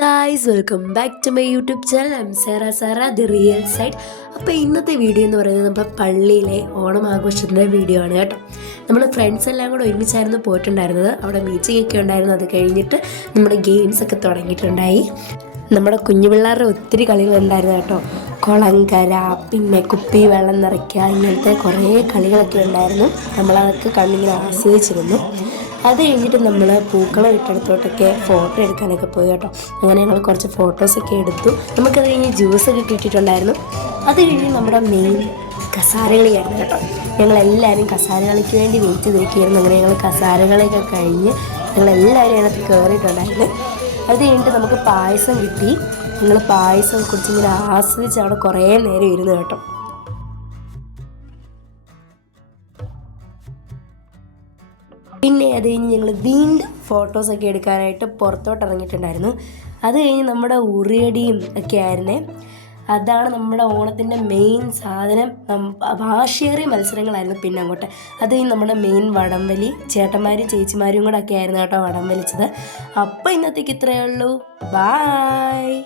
Guys, welcome back to my YouTube channel. I'm Sara the real side. അപ്പോൾ ഇന്നത്തെ video എന്ന് പറയുന്നത് നമ്മുടെ പള്ളിയിലെ ഓണം ആഘോഷത്തിൻ്റെ വീഡിയോ ആണ് കേട്ടോ. നമ്മൾ ഫ്രണ്ട്സ് എല്ലാം കൂടെ ഒരുമിച്ചായിരുന്നു പോയിട്ടുണ്ടായിരുന്നത്. അവിടെ മീറ്റിംഗ് ഒക്കെ ഉണ്ടായിരുന്നു. അത് കഴിഞ്ഞിട്ട് നമ്മുടെ ഗെയിംസ് ഒക്കെ തുടങ്ങിയിട്ടുണ്ടായി. നമ്മുടെ കുഞ്ഞു പിള്ളേരുടെ ഒത്തിരി കളികളുണ്ടായിരുന്നു കേട്ടോ. കുളങ്കര, പിന്നെ കുപ്പി വെള്ളം നിറയ്ക്കുക, ഇങ്ങനത്തെ കുറേ കളികളൊക്കെ ഉണ്ടായിരുന്നു. നമ്മളതൊക്കെ കണ്ടിങ്ങനെ ആസ്വദിച്ചിരുന്നു. അത് കഴിഞ്ഞിട്ട് നമ്മൾ പൂക്കളം ഇട്ടെടുത്തോട്ടൊക്കെ ഫോട്ടോ എടുക്കാനൊക്കെ പോയി കേട്ടോ. അങ്ങനെ ഞങ്ങൾ കുറച്ച് ഫോട്ടോസൊക്കെ എടുത്തു. നമുക്കത് കഴിഞ്ഞ് ജ്യൂസൊക്കെ കിട്ടിയിട്ടുണ്ടായിരുന്നു. അത് കഴിഞ്ഞ് നമ്മുടെ മെയിൻ കസാരകളിയായിരുന്നു കേട്ടോ. ഞങ്ങളെല്ലാവരും കസാരകളിക്ക് വേണ്ടി വെയിറ്റ് ചെയ്തിരിക്കുകയായിരുന്നു. അങ്ങനെ ഞങ്ങൾ കസാരകളൊക്കെ കഴിഞ്ഞ് ഞങ്ങളെല്ലാവരും അതിനകത്ത് കയറിയിട്ടുണ്ടായിരുന്നു. അത് കഴിഞ്ഞിട്ട് നമുക്ക് പായസം കിട്ടി. ഞങ്ങൾ പായസം കുറിച്ചിങ്ങനെ ആസ്വദിച്ച് അവിടെ കുറേ നേരം ഇരുന്നു കേട്ടോ. പിന്നെ അത് കഴിഞ്ഞ് ഞങ്ങൾ വീണ്ടും ഫോട്ടോസൊക്കെ എടുക്കാനായിട്ട് പുറത്തോട്ട് ഇറങ്ങിയിട്ടുണ്ടായിരുന്നു. അത് കഴിഞ്ഞ് നമ്മുടെ ഉറിയടിയും ഒക്കെ ആയിരുന്നേ. അതാണ് നമ്മുടെ ഓണത്തിൻ്റെ മെയിൻ സാധനം. വാശിയേറിയ മത്സരങ്ങളായിരുന്നു പിന്നെ അങ്ങോട്ട്. അത് കഴിഞ്ഞ് നമ്മുടെ മെയിൻ വടംവലി, ചേട്ടന്മാരും ചേച്ചിമാരും കൂടെ ഒക്കെ ആയിരുന്നു കേട്ടോ വടം വലിച്ചത്. അപ്പോൾ ഇന്നത്തേക്ക് ഇത്രയേ ഉള്ളൂ. ബായ്.